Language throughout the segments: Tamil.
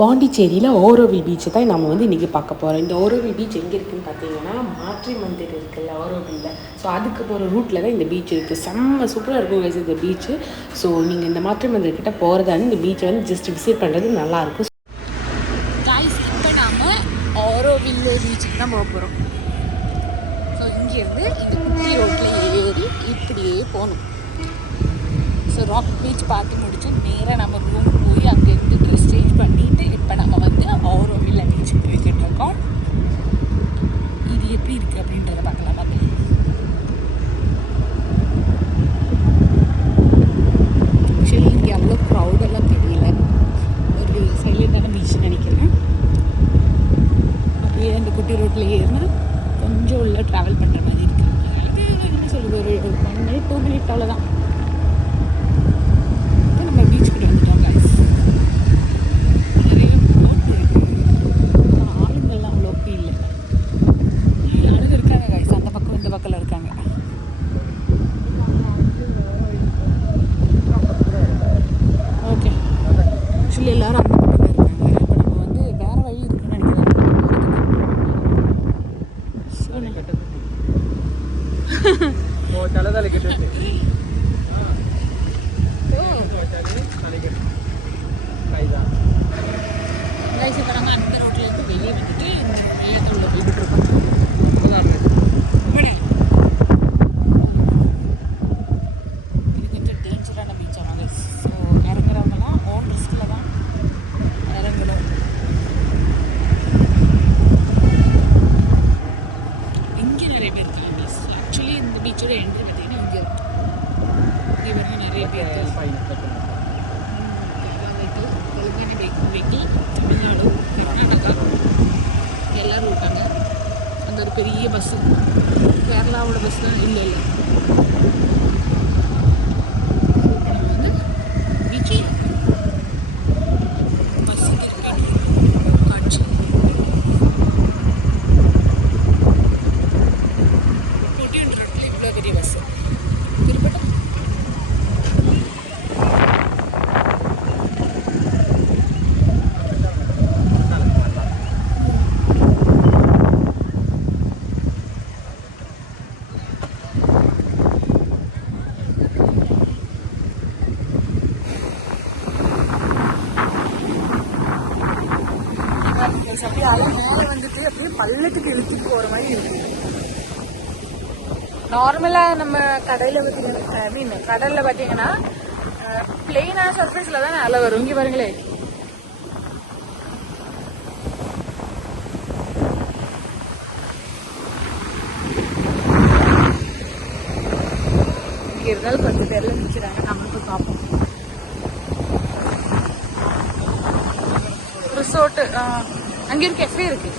பாண்டிச்சேரியில் ஓரோவில் பீச்சை தான் நம்ம வந்து இன்றைக்கி பார்க்க போகிறோம். இந்த ஓரோவில் பீச் எங்கே இருக்குதுன்னு பார்த்தீங்கன்னா மாற்றி மந்திர் இருக்குல்ல ஓரோவில்ல. ஸோ அதுக்கு போகிற ரூட்டில் தான் இந்த பீச் இருக்குது. செம்ம சூப்பராக இருக்கும் கைஸ் இந்த பீச்சு. ஸோ நீங்கள் இந்த மாற்றி மந்திர் கிட்ட போகிறதான்னு இந்த பீச்சை வந்து ஜஸ்ட் விசிட் பண்ணுறது நல்லாயிருக்கும். கைஸ் இப்போ நாம் ஓரோவில் பீச்சுக்கு தான் போக போகிறோம். ஸோ இங்கேருந்து இந்த குட்டி ரோட்டில் ஏறி இப்படியே போகணும். ஸோ ராக் பீச் பார்த்து முடிச்சு நேராக நம்ம ரூம் போய் அங்கேருந்து ட்ரெஸ் சேஞ்ச் பண்ணிவிட்டு இப்போ நம்ம வந்து ஓரோவில் பீச்சுக்கு போய்கிட்டு இருக்கோம். இது எப்படி இருக்குது அப்படின்றத பார்க்கலாம். ஆக்சுவலி இங்கே அவ்வளோ க்ரௌடெல்லாம் தெரியல, ஒரு சைலண்டான பீச் நினைக்கிறேன். அப்படியே அந்த குட்டி ரோட்டில் ஏறினா கொஞ்சம் உள்ள ட்ராவல் பண்ணுற மாதிரி இருக்குது. அது என்ன சொல்கிறது, ஒரு 1 மினிட் 2 மினிட் அவ்வளோதான். நம்ம பீச்சுக்கிட்ட வந்துட்டோம் கைஸ். நிறைய போட் இருக்குது, ஆளுங்கள்லாம் அவ்வளோக்கு இல்லை. ஆளுங்க இருக்காங்க கைஸ், அந்த பக்கம் இந்த பக்கம் இருக்காங்க. ஓகே, ஆக்சுவலி எல்லோரும் அந்த பக்கம் இருக்காங்க. இப்போ நம்ம வந்து வேறு வழி இருக்குன்னு நினைக்கிறேன். இப்போ நம்ம அந்த ரோட்டில் இருந்து வெளியே வந்துட்டு ஏற்ற உள்ள போய்கிட்டு இருக்கோம். இது கொஞ்சம் டேஞ்சரான பீச்சாக வாங்க. ஸோ இறங்குறவங்கலாம் ஓன் ரிஸ்கில் தான் இறங்கணும். இங்கே நிறைய பேர் இருக்காங்க பீச். ஆக்சுவலி இந்த பீச்சோட என்ட்ரி பார்த்தீங்கன்னா இங்கே வரைக்கும் நிறைய பேர் வெட்டி தமிழ்நாடு கர்நாடகா எல்லோரும் இருக்காங்க. அந்த ஒரு பெரிய பஸ்ஸு கேரளாவோட பஸ் தான். இல்லை நம்ம வந்து பீச்சு பஸ் காட்சி போட்டின்ற இவ்வளோ பெரிய பஸ்ஸு திருப்பட்டும். வந்துட்டு அப்படியே பள்ளத்துக்கு இழுத்துட்டு போகிற மாதிரி இருக்கு. நார்மலாக நம்ம கடையில் பார்த்தீங்கன்னா கடலில் பார்த்தீங்கன்னா பிளெயினான சர்ஃபேஸில் தான் அலை வரும். இங்கே பாருங்களே, இங்கே இருந்தாலும் கொஞ்சம் பேர்ல நிற்கிறாங்க. நம்மளுக்கு பார்ப்போம். ரிசோர்ட்டு அங்கே ஒரு கெஃபே இருக்கு.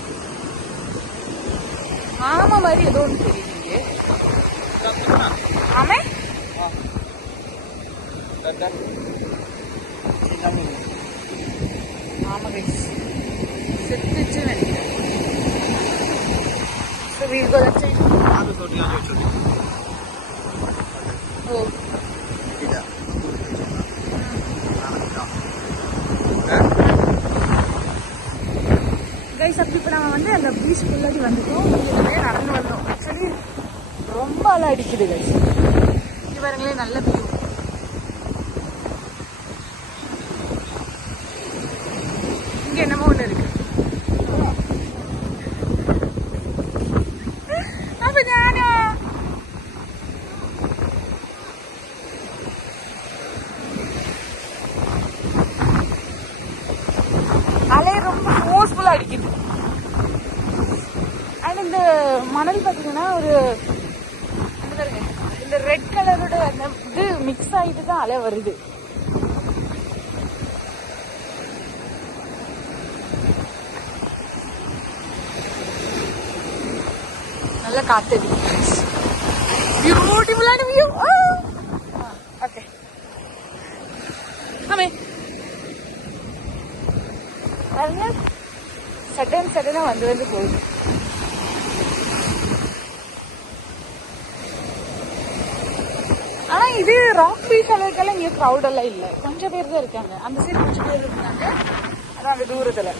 ஆமா மாதிரி ஏதோ ஒன்று தெரியுது. ஆமே ஆமா கைஸ் செத்துச்சு நினைக்கிறேன். So we'll go that side. Oh. Guys அப்படி இப்போ நம்ம வந்து அந்த பீச் ஃபுல்லாடி வந்துட்டோம். இங்கே நடந்து வந்தோம். ஆக்சுவலி ரொம்ப அலை அடிக்குது கைஸ். இங்கே பாருங்களேன், நல்ல வியூ. இங்கே என்னமோ ஒன்று இருக்கு. அப்போ ஞானா அலை ரொம்ப ஃபோர்ஸ்ஃபுல்லாக அடிக்குது. அண்ட் இந்த மணல் பார்த்தீங்கன்னா ஒரு இந்த ரெட் கலரோட அந்த இது மிக்ஸ் ஆகிட்டு தான் அலை வருது. நல்ல காத்தடி, பியூட்டிஃபுல்லான வியூ. ஓகே ஆமே பாருங்க, சடனாக வந்து போகுது. ஆனால் இது ராக் பீச் அளவுக்கெல்லாம் இங்கே க்ரௌடெல்லாம் இல்லை. கொஞ்சம் பேர் தான் இருக்காங்க. அந்த சைடு கொஞ்சம் பேர் இருக்காங்க, அங்கே தூரத்தில்